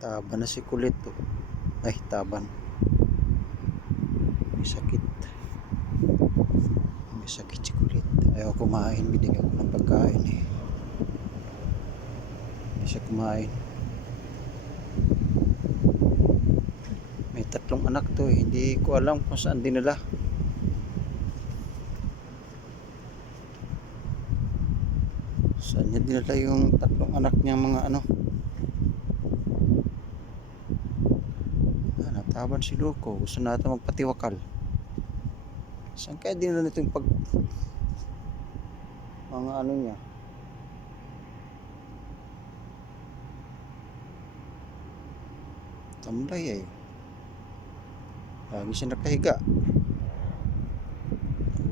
Taban na si kulit to. Ay, taban. May sakit. May sakit si kulit. Ayaw kumain. Binigyan ko ng pagkain eh. Hindi siya kumain. May tatlong anak to eh. Hindi ko alam kung saan dinala. Saan niya dinala yung tatlong anak niya mga ano. Nataban si Loco. Gusto natin magpatiwakal. Saan kaya dinala nito yung pag... Mga ano niya. Tamlay eh. Lagi siya nakahiga.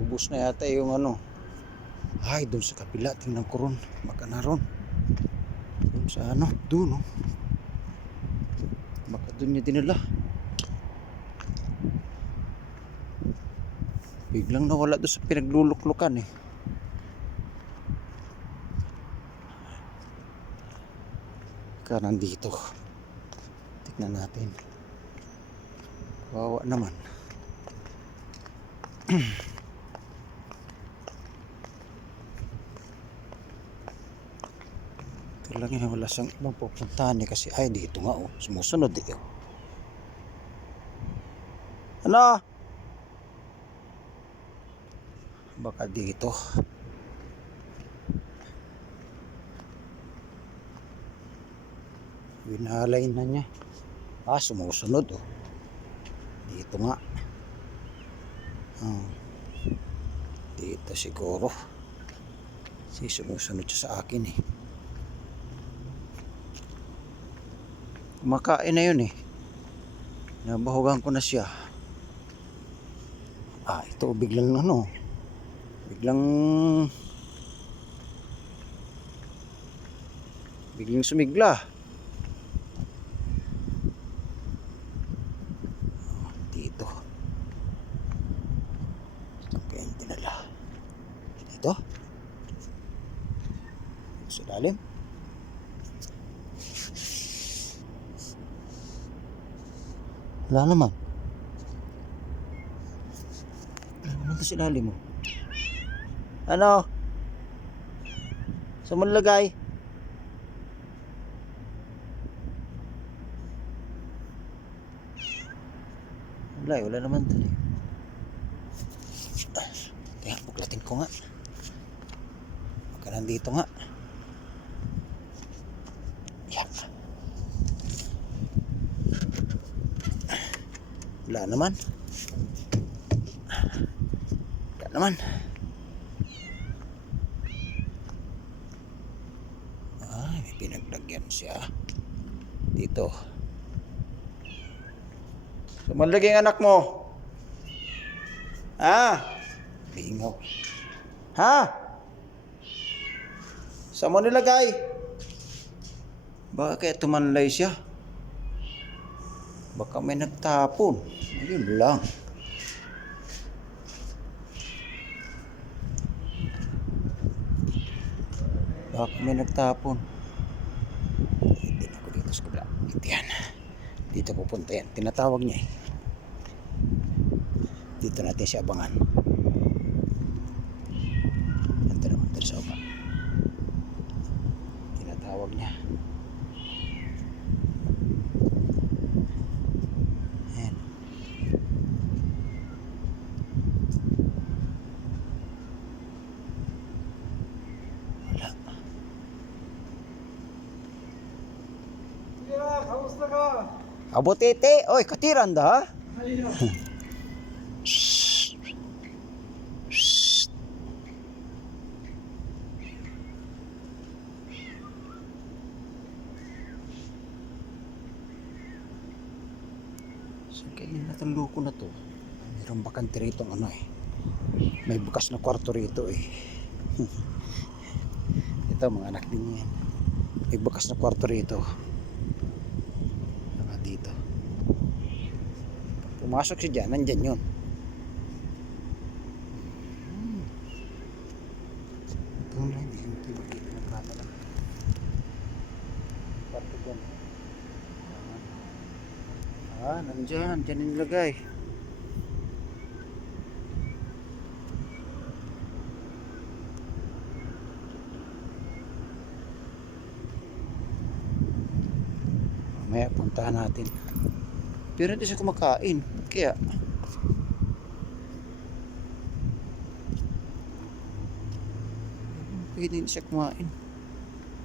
Ubus na yata yung ano. Ay, doon sa kapila. Tingnan ko ron. Baka na ron. Doon sa ano. Doon, no. Baka doon niya dinala. Biglang nawala doon sa pinagluluklukan eh. Ka nandito. Tignan natin. Kawawa naman. Ito lang yan, wala siyang ibang pupuntahan eh, kasi ay dito nga oh, sumusunod eh. oh. Ano? Baka dito. Winalay na niya. Ah, sumusunod oh. Dito nga. Ah. Dito siguro. Si sumusunod siya sa akin eh. Kumakain na yun eh. Nabahugan ko na siya. Ah, ito biglang ano. Biglang biglang sumigla. Oh, Dito. Saan kaya yung dinala? Dito? Sa lalim? Wala naman. Wala naman sa ilalim mo. Ano? Nilagay? Wala, eh, wala naman ito eh. Kaya, buklatin ko nga. Baka nandito nga. Yan. Wala naman. Wala naman. Ay, may pinaglagyan siya. Dito. Sumalagay ang anak mo. Ha? Bingaw. Ha? Saan mo nilagay? Kaya tumanlay siya. Baka may nagtapon. Ayun lang. Baka may nagtapon. Hindi na ako dito sa Dito yan. Dito pupunta yan. Tinatawag niya eh. Dito natin siya abangan. Ito naman dito sa baba. Tinatawag niya. Kamusta ka? Abotete, oy, katiran da. Saan kaya natin loko na to? Mayroong bakante rito ang ano eh. May bukas na kwarto rito eh. Ito mga anak din yan. May bukas na kwarto rito. Mga dito. Pumasok siya dyan, nandyan yun. Ah, nandyan. Dyan nilagay. Mamaya puntahan natin. Pero hindi siya kumakain. Kaya, hindi siya kumain.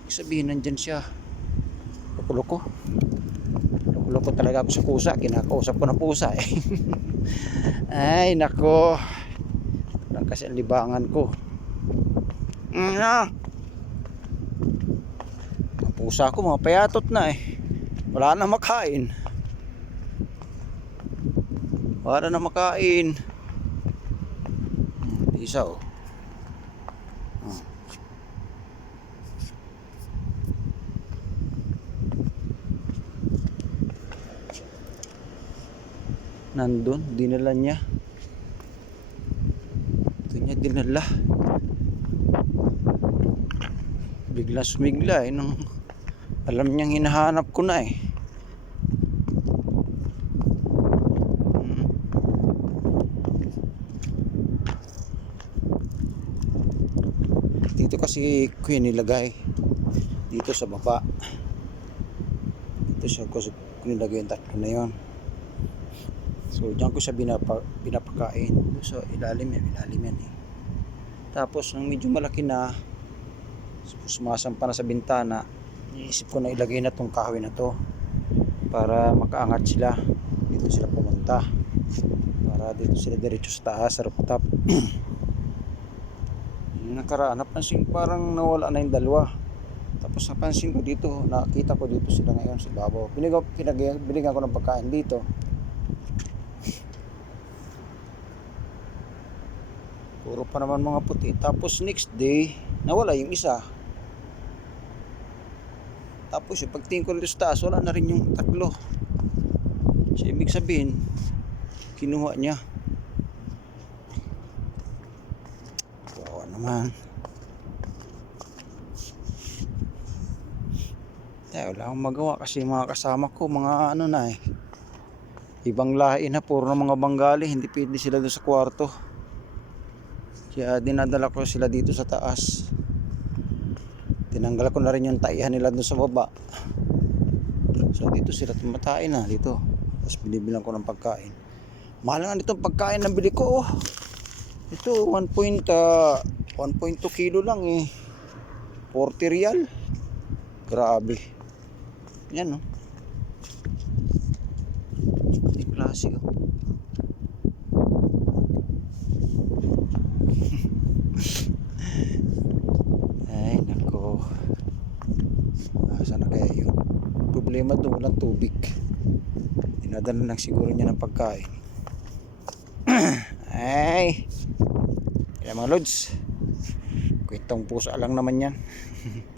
Sabihin, nandyan siya. Loko-loko. Loko-loko talaga ako sa pusa. Kinakausap ko ng pusa eh. Ay, nako. Lang kasi ang libangan ko. Mm, ah. Ang pusa ko, mga payatot na eh. Wala na makain. Wala na makain. Hmm, Isa oh. Hmm. Nandun, dinala niya. Ito niya dinala. Bigla sumigla eh. Nung alam niyang hinahanap ko na eh. Dito kasi ko yun nilagay. Dito sa baba. Dito siya ko nilagay yung tatlo na yon. So diyan ko siya binapa, pinapakain. So ilalim yan, ilalim yan eh. Tapos nung medyo malaki na, sumasampa na sa bintana, Iisip ko na ilagay na tong kahoy na to para makaangat sila. Dito sila pumunta. Para dito sila diretso sa taas, sa rooftop. yung nakaraan, napansin parang nawala na yung dalawa. Tapos napansin ko dito, nakita ko dito sila ngayon sa babaw. Binigyan, pinag, binigyan ko ng pagkain dito. Puro pa naman mga puti. Tapos next day, nawala yung isa. Tapos yung pagtingin ko dito sa taas, wala na rin yung tatlo. So, ibig sabihin, kinuha niya. Naman. Eh, wala akong magawa kasi mga kasama ko, mga ano na eh. Ibang lahi na, puro na mga Bengali, hindi pwede sila doon sa kwarto. Kaya dinadala ko sila dito sa taas tinanggal ko na rin yung taihan nila doon sa baba so dito sila tumatain na dito tapos binibilang ko ng pagkain mahal nga nitong pagkain na bili ko oh. ito 1. Uh, 1.2 kilo lang eh 40 real grabe yan oh yung klase oh Ay, nako. Asa na kaya yun? Problema doon, walang tubig. Dinadala lang siguro niya ng pagkain. Ay! Kaya mga lods, kwentong pusa lang naman yan.